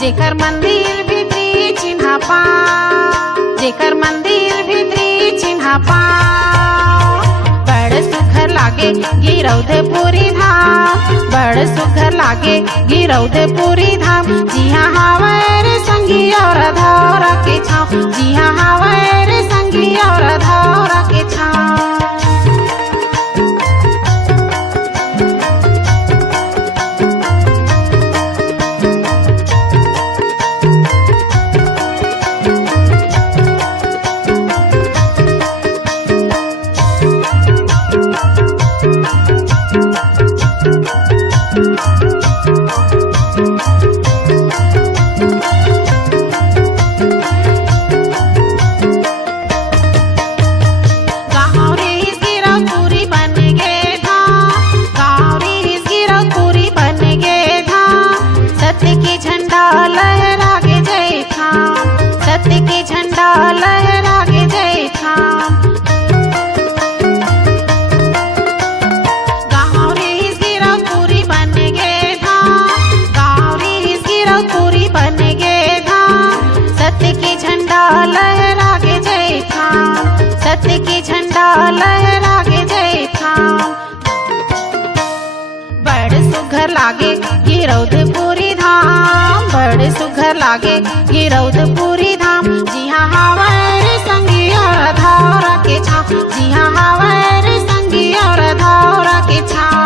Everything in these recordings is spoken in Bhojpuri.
जेकर मंदिर भीतरी चिन्हा पाँव, जेकर मंदिर भीतरी चिन्हा पाँव। बड़ सुघर लागे गिरौधपुरी धाम, बड़ सुघर लागे गिरौधपुरी धाम। जिहाँ हावय रे संगी और धौरा के छाँव, जिहाँ हावय रे संगी और धौरा के छाँव। सत्य के झंडा लहरागे जय ठाम। बड़ सुघर लागे गिरौधपुरी धाम, बड़ सुघर लागे गिरौधपुरी धाम। जिहाँ हावय रे संगी और धौरा के छाँव, जिहाँ हावय रे संगी और धौरा के छाँव।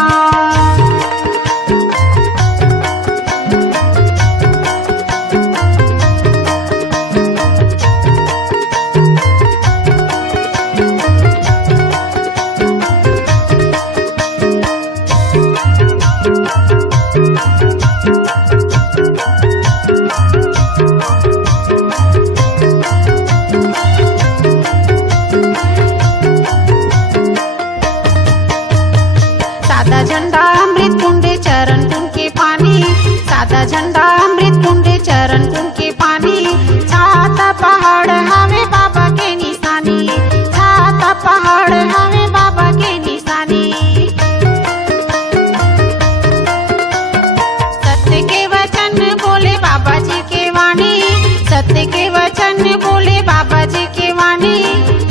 सादा झंडा अमृत कुंड चरण कुंड के पानी, सादा झंडा अमृत कुंड चरण कुंड के पानी। छाता पहाड़ हवे बाबा के निशानी, छाता पहाड़ हवे बाबा के निशानी। सत्य के वचन बोले बाबा जी के वाणी, सत्य के वचन बोले बाबा जी के वाणी।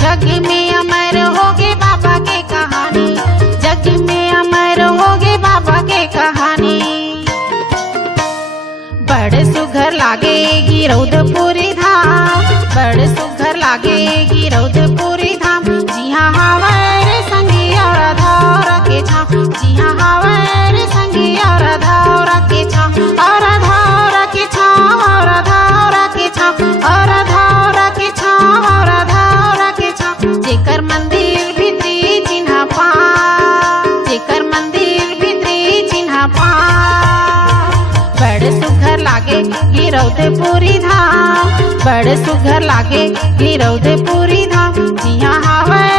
जग में अमर होगे बाबा के कहानी, जग में अमर होगे बाबा के कहानी। बड़ सुघर लागे गिरौधपुरी धाम, बड़ सुघर लागे गिरौधपुरी धाम। जिहाँ हावय रे संगी और धौरा के छाँव, जिहाँ हावय रे संगी और धौरा के छाँव। और धौरा के छाँव, और धौरा के छाँव, और धौरा के छाँव, और धौरा के छाँव। जेकर मंदिर भीतरी चिन्हा पाँव, जेकर मंदिर भीतरी चिन्हा पाँव। बड़ सुघर लागे गिरौधपुरी धाम, बड़ सुघर लागे गिरौधपुरी धाम। जिहाँ हावय